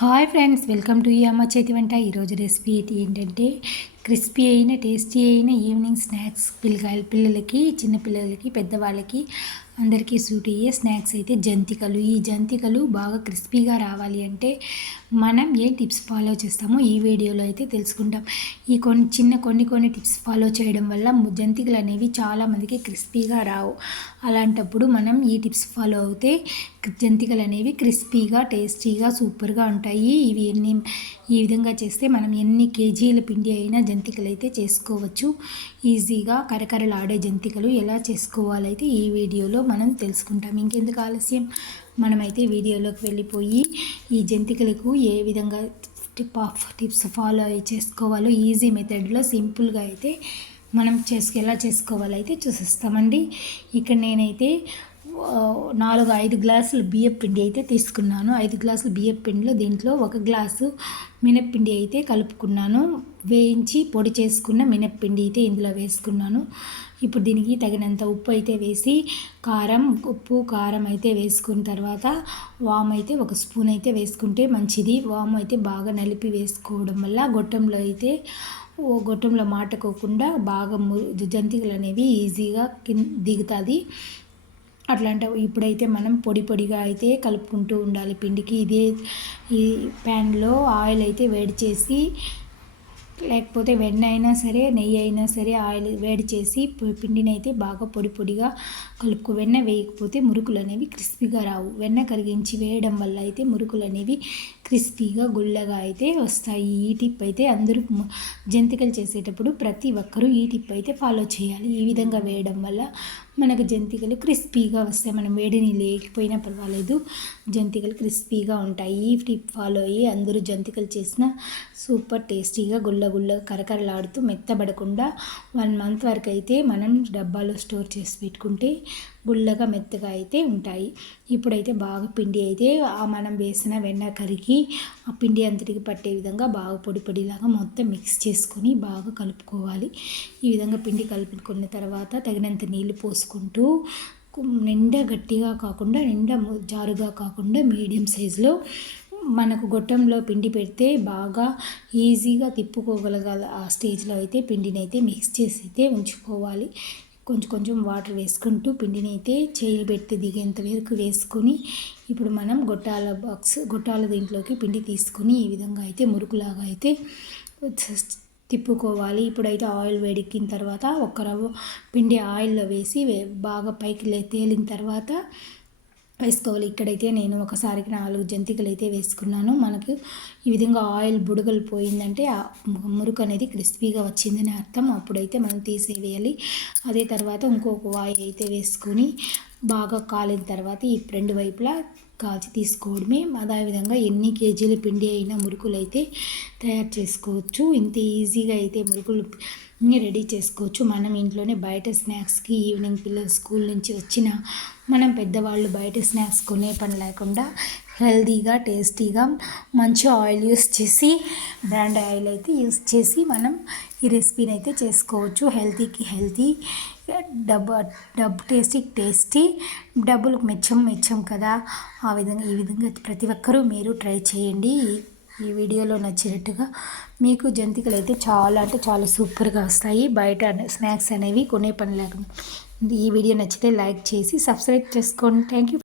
Hi friends, welcome to ఈ అమ్మ చేతి వంట. ఈరోజు రెసిపీ ఏంటంటే క్రిస్పీ అయిన టేస్టీ అయిన ఈవినింగ్ స్నాక్స్. పిల్లలకి, చిన్నపిల్లలకి, పెద్దవాళ్ళకి అందరికీ సూట్ అయ్యే స్నాక్స్ అయితే జంతికలు. ఈ జంతికలు బాగా క్రిస్పీగా రావాలి అంటే మనం ఏ టిప్స్ ఫాలో చేస్తామో ఈ వీడియోలో అయితే తెలుసుకుంటాం. ఈ కొన్ని టిప్స్ ఫాలో చేయడం వల్ల జంతికలు అనేవి చాలామందికి క్రిస్పీగా రావు. అలాంటప్పుడు మనం ఈ టిప్స్ ఫాలో అవుతే జంతికలు అనేవి క్రిస్పీగా, టేస్టీగా, సూపర్గా ఉంటాయి. ఈ విధంగా చేస్తే మనం ఎన్ని కేజీల పిండి అయినా జంతికలు అయితే చేసుకోవచ్చు. ఈజీగా కరకరలాడే జంతికలు ఎలా చేసుకోవాలైతే ఈ వీడియోలో మనం తెలుసుకుంటాం. ఇంకెందుకు ఆలస్యం, మనమైతే వీడియోలోకి వెళ్ళిపోయి ఈ జంతికలకు ఏ విధంగా టిప్స్ ఫాలో చేసుకోవాలో ఈజీ మెథడ్లో సింపుల్గా అయితే మనం ఎలా చేసుకోవాలైతే చూసేస్తామండి. ఇక్కడ నేనైతే 4-5 గ్లాసులు బియ్యం పిండి అయితే తీసుకున్నాను. 5 గ్లాసులు బియ్యం పిండిలో దీంట్లో 1 గ్లాసు మినప్పిండి అయితే కలుపుకున్నాను. వేయించి పొడి చేసుకున్న మినప్పిండి అయితే ఇందులో వేసుకున్నాను. ఇప్పుడు దీనికి తగినంత ఉప్పు అయితే వేసి ఉప్పు కారం అయితే వేసుకున్న తర్వాత వాము అయితే 1 స్పూన్ అయితే వేసుకుంటే మంచిది. వాము అయితే బాగా నలిపి వేసుకోవడం వల్ల గొట్టంలో మాటకోకుండా బాగా జంతికలు అనేవి ఈజీగా దిగుతుంది. ఇప్పుడైతే మనం పొడిగా అయితే కలుపుకుంటూ ఉండాలి పిండికి. ఈ ప్యాన్లో ఆయిల్ అయితే వేడి చేసి, లేకపోతే వెన్న అయినా సరే, నెయ్యి అయినా సరే, ఆయిల్ వేడి చేసి పిండిని అయితే బాగా పొడిగా కలుపుకో. వెన్న వేయకపోతే మురుకులు అనేవి క్రిస్పీగా రావు. వెన్న కరిగించి వేయడం వల్ల అయితే మురుకులు అనేవి క్రిస్పీగా, గుల్లగా అయితే వస్తాయి. ఈ టిప్ అయితే అందరూ జంతికలు చేసేటప్పుడు ప్రతి ఒక్కరూ ఈ టిప్ అయితే ఫాలో చేయాలి. ఈ విధంగా వేయడం వల్ల మనకు జంతికలు క్రిస్పీగా వస్తాయి. మనం వేడిని లేకపోయినా పర్వాలేదు, జంతికలు క్రిస్పీగా ఉంటాయి. ఈ టిప్ ఫాలో అయ్యి అందరూ జంతికలు చేసిన సూపర్ టేస్టీగా, గుల్ల కరకరలాడుతూ మెత్తబడకుండా 1 మంత్ వరకు అయితే మనం డబ్బాలో స్టోర్ చేసి పెట్టుకుంటే గుల్లగా మెత్తగా అయితే ఉంటాయి. ఇప్పుడైతే బాగా పిండి అయితే మనం వేసిన వెన్న కరిగి ఆ పిండి అంతటికి పట్టే విధంగా బాగా పొడిలాగా మొత్తం మిక్స్ చేసుకొని బాగా కలుపుకోవాలి. ఈ విధంగా పిండి కలుపుకున్న తర్వాత తగినంత నీళ్లు పోసుకుంటూ, నిండా గట్టిగా కాకుండా, నిండా జారుగా కాకుండా మీడియం సైజులో మనకు గొట్టంలో పిండి పెడితే బాగా ఈజీగా తిప్పుకోగలగాలి. ఆ స్టేజ్లో అయితే పిండిని అయితే మిక్స్ చేసి అయితే ఉంచుకోవాలి. కొంచెం వాటర్ వేసుకుంటూ పిండిని అయితే చేయి పెట్టి దిగేంత వరకు వేసుకొని, ఇప్పుడు మనం గొట్టాల దీంట్లోకి పిండి తీసుకొని ఈ విధంగా అయితే మురుకులాగా అయితే తిప్పుకోవాలి. ఇప్పుడైతే ఆయిల్ వేడెక్కిన తర్వాత 1 రవ్వ పిండి ఆయిల్లో వేసి బాగా పైకి తేలిన తర్వాత వేసుకోవాలి. ఇక్కడైతే నేను ఒకసారికి 4 జంతికలు అయితే వేసుకున్నాను. మనకు ఈ విధంగా ఆయిల్ బుడగలు పోయిందంటే ఆ మురుకు అనేది క్రిస్పీగా వచ్చిందని అర్థం. అప్పుడైతే మనం తీసేవేయాలి. అదే తర్వాత ఇంకొక వాయి అయితే వేసుకొని బాగా కాలిన తర్వాత ఈ 2 వైపులా కాల్చి తీసుకోవడమే. అదేవిధంగా ఎన్ని కేజీల పిండి అయినా మురుకులు అయితే తయారు చేసుకోవచ్చు. ఇంత ఈజీగా అయితే మురుకులు రెడీ చేసుకోవచ్చు. మనం ఇంట్లోనే బయట స్నాక్స్కి, ఈవినింగ్ పిల్లలు స్కూల్ నుంచి వచ్చిన మనం పెద్దవాళ్ళు బయట స్నాక్స్ కొనే పని లేకుండా హెల్తీగా, టేస్టీగా మంచి ఆయిల్ యూస్ చేసి, బ్రాండ్ ఆయిల్ అయితే యూస్ చేసి మనం ఈ రెసిపీని అయితే చేసుకోవచ్చు. హెల్తీకి హెల్తీ, టేస్టీ, డబ్బులకు మెచ్చం కదా. ఈ విధంగా ప్రతి ఒక్కరూ మీరు ట్రై చేయండి. ఈ వీడియోలో నచ్చినట్టుగా మీకు జంతికలు అయితే చాలా సూపర్గా వస్తాయి. బయట స్నాక్స్ అనేవి కొనే పని లేకుండా. ఈ వీడియో నచ్చితే లైక్ చేసి సబ్స్క్రైబ్ చేసుకోండి. Thank you.